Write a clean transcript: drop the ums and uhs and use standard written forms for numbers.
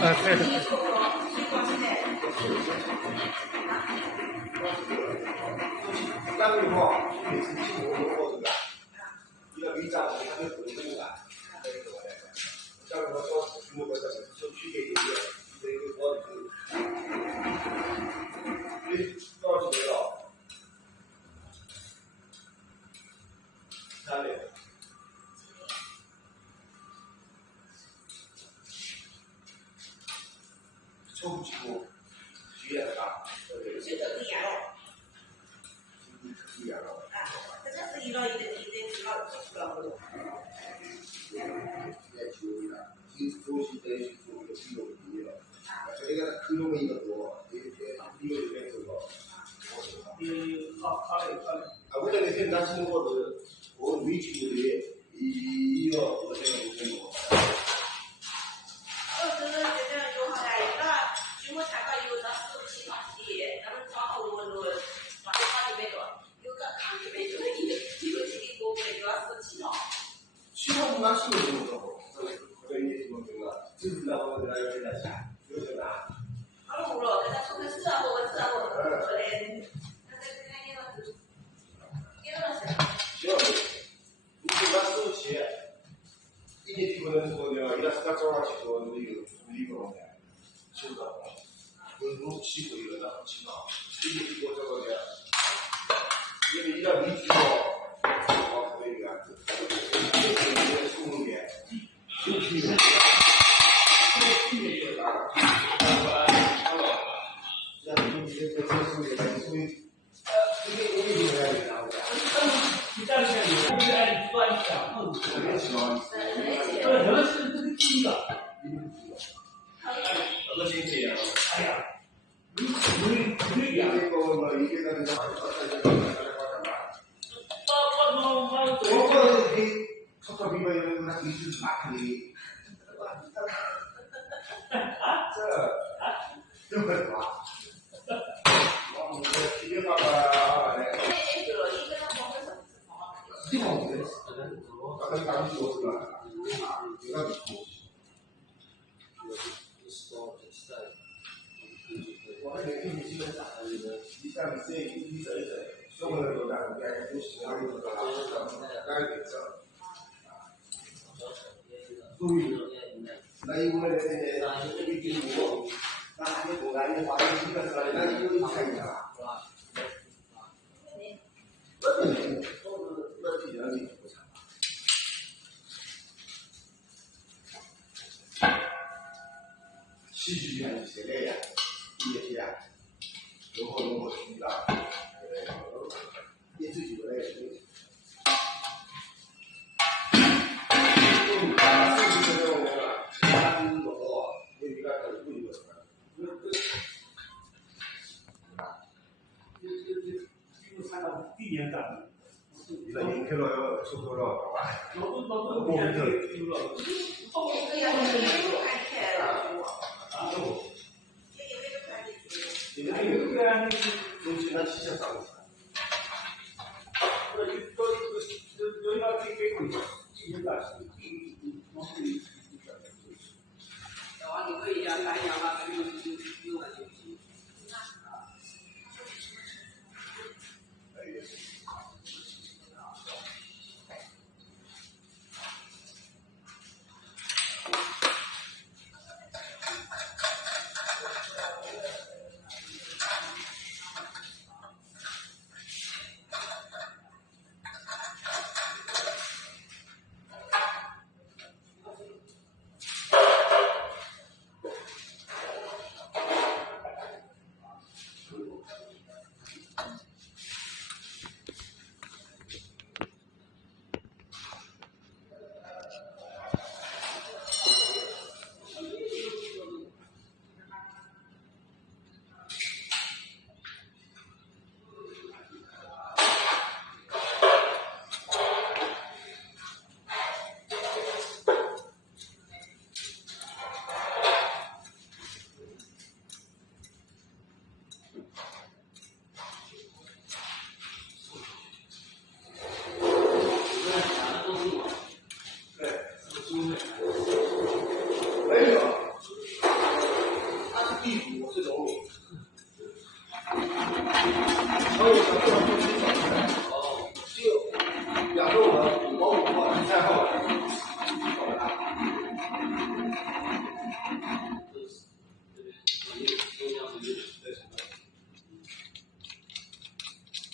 那个话，每次进我这个，一个比较我还没回正的，像我说那个说区别一点，这个我到几了？3点。抽不起步，许愿啊，就这个样了。不一样了。啊，这个是一了，一了，不了不了。조시 대시 쪽으로 뒤로 밀려. 저희가 그놈의 이것도 이거 이렇게 그거. 아버지가 이렇게 나시는 거를 온 위치들이 이거 어떻게 못하는 거. 那是有这么多，这个也什么什么，就是那我们来有点钱，有点难。好路了，那从这4号我4号可能，那这个也那个，也那个是。行，如果那收钱，一年提不能说的，一旦是他早上去说那个东西，收到，我起过一个那起码，一年提我这个的，因为一旦没提过，我可以干。戏剧院写的呀，也是呀，如何去的，也自己的嘞。那你看了收多少？我们这。你那有个东西，那气象上去。可以。